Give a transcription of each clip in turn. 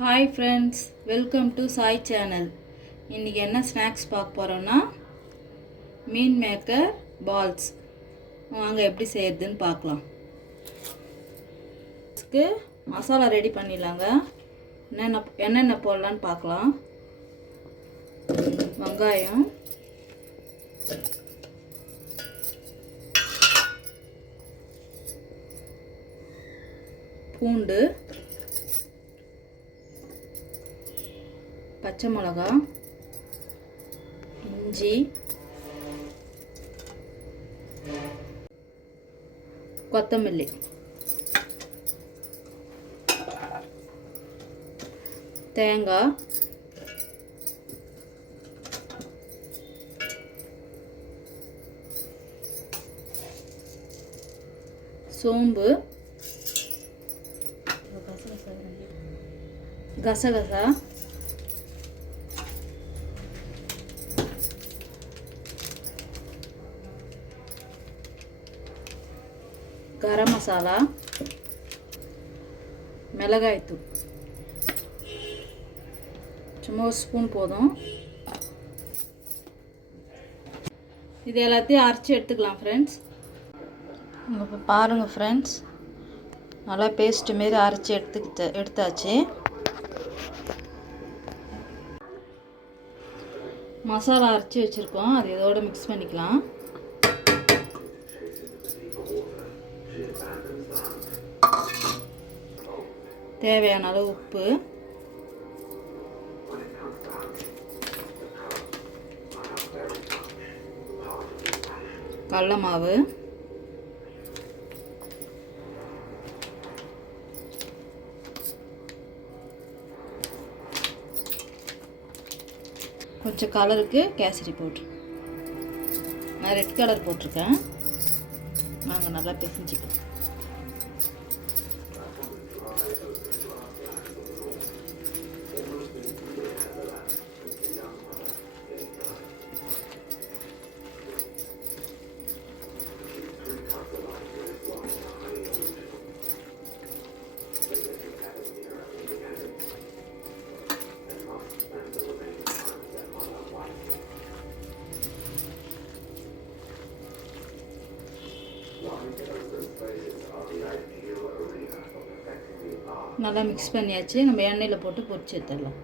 Hi friends, welcome to Sai channel. இன்றைக்கி என்ன snacks பார்க்க போகிறோன்னா மீன் மேக்கர் பால்ஸ். வாங்க எப்படி செய்யறதுன்னு பார்க்கலாம். இதுக்கு மசாலா ரெடி பண்ணிடலாங்க. என்னென்ன போடலான்னு பார்க்கலாம். வெங்காயம், பூண்டு, பச்சை மிளகா, இஞ்சி, கொத்தமல்லி, தேங்காய், சோம்பு, கசகசா, கரம் மசாலா, மிளகாய்த்தூள் சும்மா ஒரு ஸ்பூன் போதும். இது எல்லாத்தையும் அரைச்சி எடுத்துக்கலாம் ஃப்ரெண்ட்ஸ். இப்போ பாருங்கள் ஃப்ரெண்ட்ஸ், நல்லா பேஸ்ட்டு மாரி அரைச்சி எடுத்தாச்சு. மசாலா அரைச்சி வச்சுருக்கோம், அது இதோட மிக்ஸ் பண்ணிக்கலாம். தேவையான அளவு உப்பு, கடலை மாவு, கொஞ்சம் கலருக்கு கேசரி பவுட்ரு. நான் ரெட் கலர் போட்டிருக்கேன். நாங்கள் நல்லா பிசைஞ்சிக்கலாம். நல்லா மிக்ஸ் பண்ணியாச்சு. நம்ம எண்ணெயில் போட்டு பொரிச்சு எடுத்துடலாம்.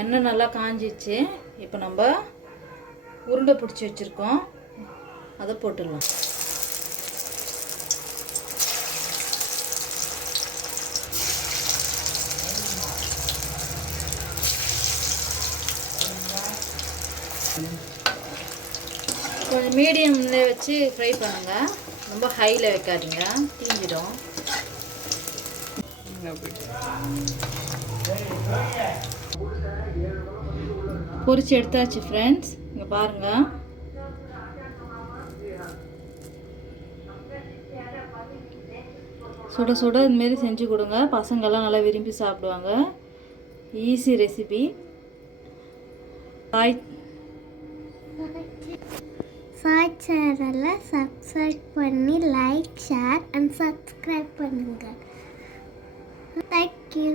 எண்ணெய் நல்லா காஞ்சிச்சு. இப்போ நம்ம உருண்டை பிடிச்சி வச்சுருக்கோம், அதை போட்டுடலாம். கொஞ்சம் மீடியமில் வச்சு ஃப்ரை பண்ணுங்கள், ரொம்ப ஹையில் வைக்காதீங்க, தீஞ்சிடும். பொரிச்சு எடுத்தாச்சு ஃப்ரெண்ட்ஸ். இங்கே பாருங்கள், சுட சுட இதுமாரி செஞ்சு கொடுங்க. பசங்கள்லாம் நல்லா விரும்பி சாப்பிடுவாங்க. Easy recipe. சாய் சேனலை சப்ஸ்கிரைப் பண்ணி லைக், ஷேர் அண்ட் சப்ஸ்கிரைப் பண்ணுங்கள். தேங்க்யூ.